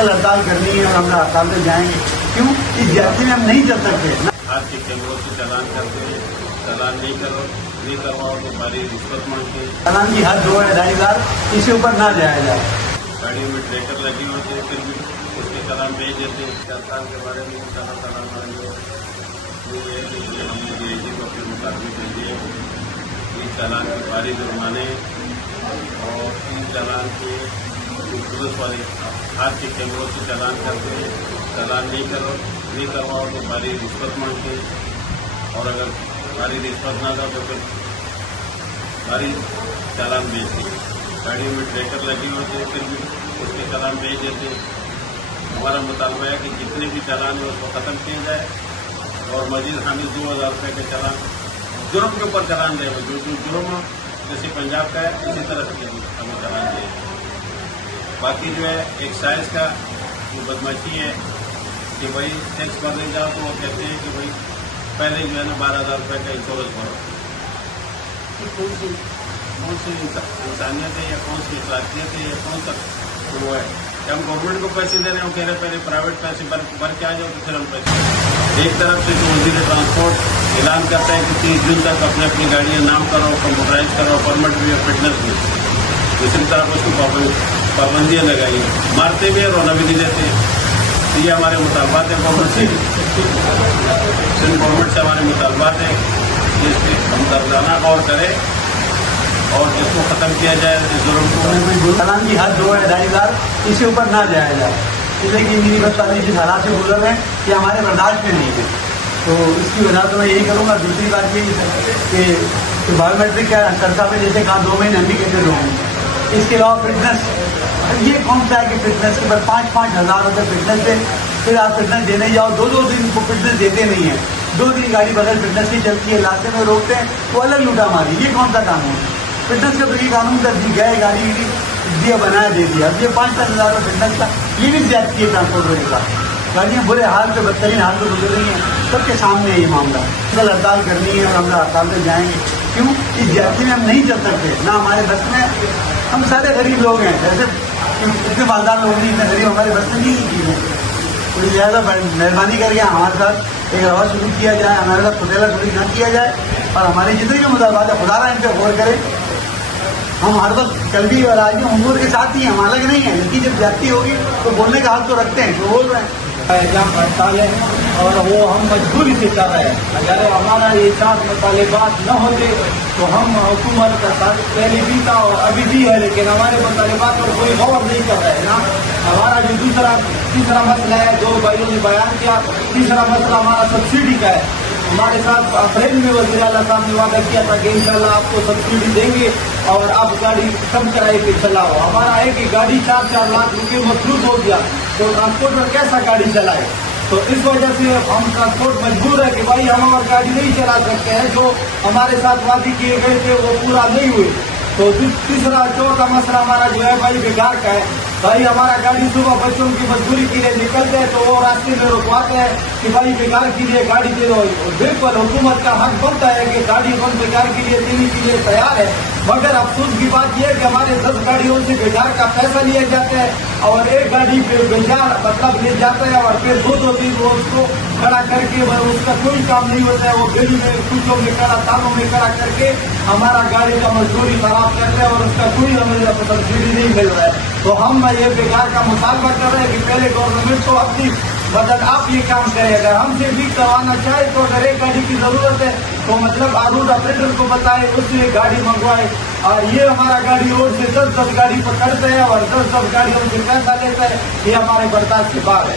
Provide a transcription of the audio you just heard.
हड़ताल करनी है और हम हड़ताल पे जाएंगे। क्यों? इस ज्यादती में हम नहीं चल सकते। आज के कैमरों से चालान करते हैं, चालान नहीं करवाओ तो भारी रिश्वत मांगते हैं। चालान की हद 2,500 इससे ऊपर ना जाया जाए। गाड़ियों में ट्रैकर लगे होते हैं, फिर भी उसके चालान भेज देते हैं। सरकार के बारे में सारा चालान मांगे ये है कि हमने DIG को अपने मुताबिक दे दिए। ये चालान के भारी जुर्माने और इन चालान के पुलिस वाले आज के कैमरों से चालान करते हैं, चालान नहीं करवाओ तो भारी रिश्वत मांगते हैं और अगर भारी रिश्वत ना दो तो फिर भारी चालान भेजते हैं। गाड़ियों में ट्रैकर लगे होते हैं, फिर भी उसके चालान भेज देते हैं। हमारा मुतालबा है कि जितने भी चालान है उसको खत्म किया जाए और मजीद हमें 2,000 रुपये के चालान जुर्म के ऊपर चालान दे। जो जुर्म जैसे पंजाब का है इसी तरह से हमें चालान दे। बाकी जो है एक्साइज का जो बदमाशी है कि भाई टैक्स भरने जाओ तो वो कहते हैं कि भाई पहले जो है ना 12,000 रुपये का इंश्योरेंस भरो। कौन सी इंसानियत है या कौन सी इखलाकियत है या कौन सा वो है कि हम गवर्नमेंट को पैसे दे रहे हैं। वो कह रहे पहले प्राइवेट पैसे भर के आ जाओ तो फिर हम पैसे। एक तरफ से जो वजीर ट्रांसपोर्ट ऐलान करता है कि 30 जून तक अपनी गाड़ियाँ नाम करो, कंप्यूटराइज करो, परमिट भी और फिटनेस भी। दूसरी तरफ उसको पाबंदियाँ लगाई, मारते भी और रोना भी नहीं देते। ये हमारे मुतालबात है गवर्नमेंट से, सिंध गवर्नमेंट से हमारे मुतालबात है कि इस पर हम दर्दाना गौर करें और इसको ख़त्म किया जाए। इस जुर्म को चालान की हद 2,500 इससे ऊपर ना जाया जाए। इसलिए कि मेरी बस वाली जिस हालात से गुजर रहे हैं ये हमारे बर्दाश्त में नहीं है। तो इसकी वजह तो मैं यही करूँगा। दूसरी बात ये कि बायोमेट्रिक का सरकार में जैसे कहा 2 महीने इंडिकेटेड होंगे। इसके अलावा फिटनेस, ये कौन सा है कि फिटनेस के बाद 5-5 हज़ार रुपये फिटनेस पे, फिर आप फिटनेस देने जाओ 2-2 दिन को फिटनेस देते नहीं है। 2 दिन गाड़ी बगैर फिटनेस की चलती है, रास्ते में रोकते हैं वो अलग लूटा मारी। ये कौन सा कानून है? फिटनेस का तो ये कानून कर दी गए, गाड़ी दिया बनाया दे दिया। अब ये 5-5 हज़ार रुपये फिटनेस का ये भी ज्यादती है ट्रांसपोर्ट वाले का। गाड़ियाँ बुरे हाल पे बदतरीन हाल पे गुजर रही हैं, सबके सामने है ये मामला। कल हड़ताल करनी है और हम हड़ताल पे जाएंगे। क्यों? इस ज्यादती में हम नहीं चल सकते, ना हमारे बस में। हम सारे गरीब लोग हैं, ऐसे इतने मालदार लोग नहीं, इतने गरीब हमारे बस में नहीं की चीज़ें। तो लिहाजा मेहरबानी करके हमारे साथ एक रवा शुरू किया जाए, हमारे साथ खुदेला शुरू न किया जाए और हमारी जितनी भी मुतालबात है खुदा इन पर गौर करें। हम हर वक्त कल भी और आज भी उम्र के साथ ही हैं, हम अलग नहीं है। लेकिन जब ज्यादती होगी तो बोलने का हक तो रखते हैं, जो बोल रहे हैं। जहाँ हड़ताल है और वो हम मजबूरी से कर रहे हैं। अगर हमारा ये 4 मुतालिबात न होते तो हम हुकूमत का साथ पहले भी था और अभी भी है, लेकिन हमारे मुतालिबात पर कोई गौर नहीं कर रहे हैं ना। हमारा जो तीसरा मसला है, 2 भाइयों ने बयान किया। तीसरा मसला हमारा सब्सिडी का है। हमारे साथ अप्रैल में वज़ीर आला साहब ने वादा किया था कि इंशाल्लाह आपको सब्सिडी देंगे और आप गाड़ी कम किराए पे चलाओ। हमारा है कि गाड़ी 4-4 लाख रुपये मसरूफ हो गया तो ट्रांसपोर्टर कैसा गाड़ी चलाए। तो इस वजह से हम ट्रांसपोर्ट मजबूर है कि भाई हम और गाड़ी नहीं चला सकते हैं। जो हमारे साथ वादे किए गए थे वो पूरा नहीं हुए। तो चौथा मसला हमारा जो है भाई बेकार का है। भाई हमारा गाड़ी सुबह बच्चों की मजबूरी के लिए निकलते हैं तो वो रास्ते में रुकवाते हैं कि भाई बेकार के लिए गाड़ी दे दो। बिल्कुल हुकूमत का हक बनता है कि गाड़ी हम बेकार के लिए देने के लिए तैयार है, मगर अफसोस की बात यह है कि हमारे 10 गाड़ियों से बेकार का पैसा लिया जाता है और एक गाड़ी पे बेकार मतलब ले जाता है और फिर 2-2 दिन वो उसको खड़ा करके उसका कोई काम नहीं होता है। वो गली में कुछों में खड़ा, तालों में खड़ा करके हमारा गाड़ी का मजदूरी खराब करते हैं और उसका कोई हमें सब्सिडी नहीं मिल रहा है। तो हम ये बेकार का मुतालबा कर रहे हैं कि पहले गवर्नमेंट को अपनी मतलब आप ये काम करें। अगर हमसे भी करवाना चाहे तो अगर एक गाड़ी की जरूरत है तो मतलब आरूद ऑपरेटर को बताए, उससे गाड़ी मंगवाए। और ये हमारा गाड़ी रोड से 10-10 गाड़ी पकड़ते हैं और 10-10 गाड़ियों से पैसा लेता है, ये हमारे बर्दाश्त के बाहर है।